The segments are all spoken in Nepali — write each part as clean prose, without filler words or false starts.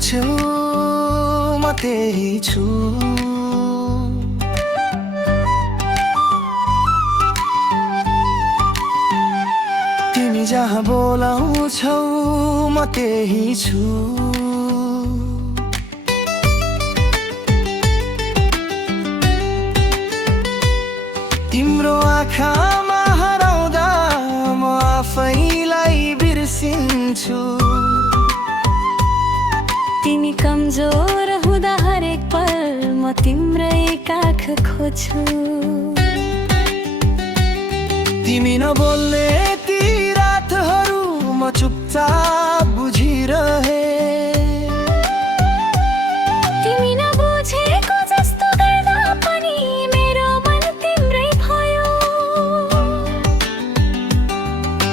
छेउ म त्यही छु। तिमी जहाँ बोलाउँछौ म त्यही छु। तिम्रो आँखामा हराउँदा म आफैलाई बिर्सिन्छु। तिमी कमजोर हुँदा हरेक पल म तिम्रै काख खोज्छु। तिमी नबोल्ने ती रातहरू म चुपचाप बुझिरहे। तिमी नबुझेको जस्तो गर्दा पनि मेरो मन तिम्रै भयो।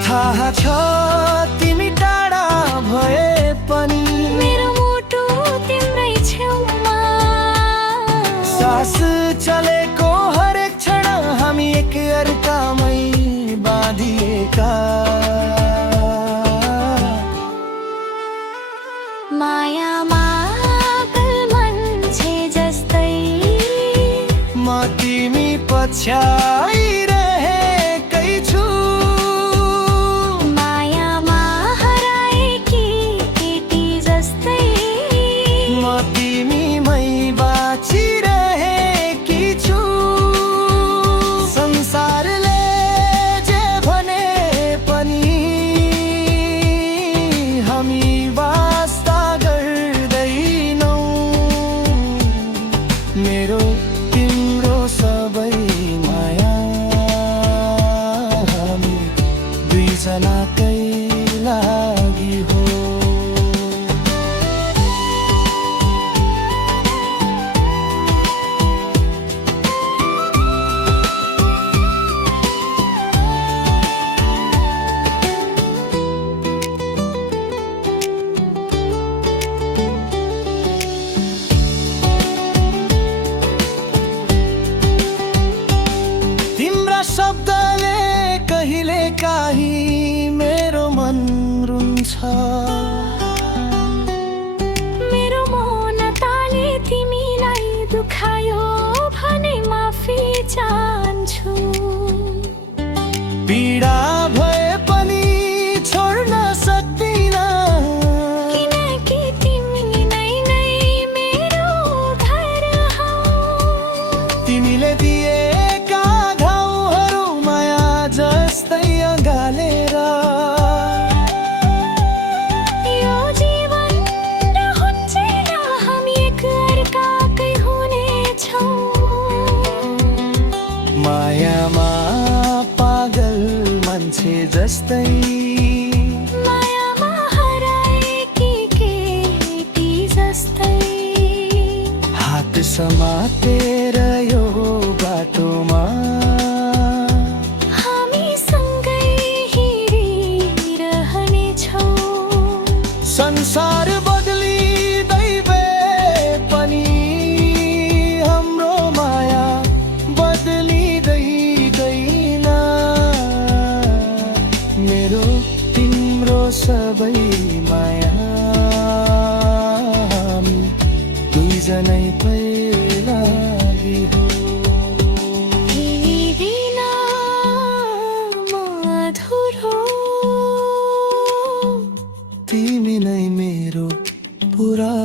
थाहा छ तिमी टाढा भए पनि मेरो मुटु तिम्रै छेउमा। सास चलेको हरेक क्षण हामी एक अर्कामै बाँधिएका। मायामा पागल मान्छे जस्तै म तिमी पछ्याइरहेकै छु। मायामा हराएकी केटी जस्तै म तिमीमै बाँचिरहेकी छु। संसारले जे भने पनि हामी वास्ता गर्दैनौ। मेरो तिम्रो सबै माया हामी दुईजनाकै लागि हो। तिम्रा शब्दले कहिले काहीँ मेरो मन रुन्छ। मेरो मौनताले तिमीलाई दुखायो भने माफी चाहन्छु। पीडा भए पनि छोड्न सक्दिन। किनकि तिमी नै मेरो घर हौ। तिमीले दिएका घाउहरू माया जस्तै अँगालेर यो जीवन रहन्छैन हामी एक अर्काकै हुनेछौँ। मायामा पागल मान्छे जस्तै मायामा हराएकी केटी जस्तै हात समातेर यो बाटोमा हामी सँगै हिँडिरहनेछौँ। संसार बदलिँदै गए पनि हाम्रो माया बदलिँदैन। मेरो तिम्रो सबै माया हामी दुईजनैकै लागि हो। तिमी बिना म अधुरो। तिमी नै मेरो पुरा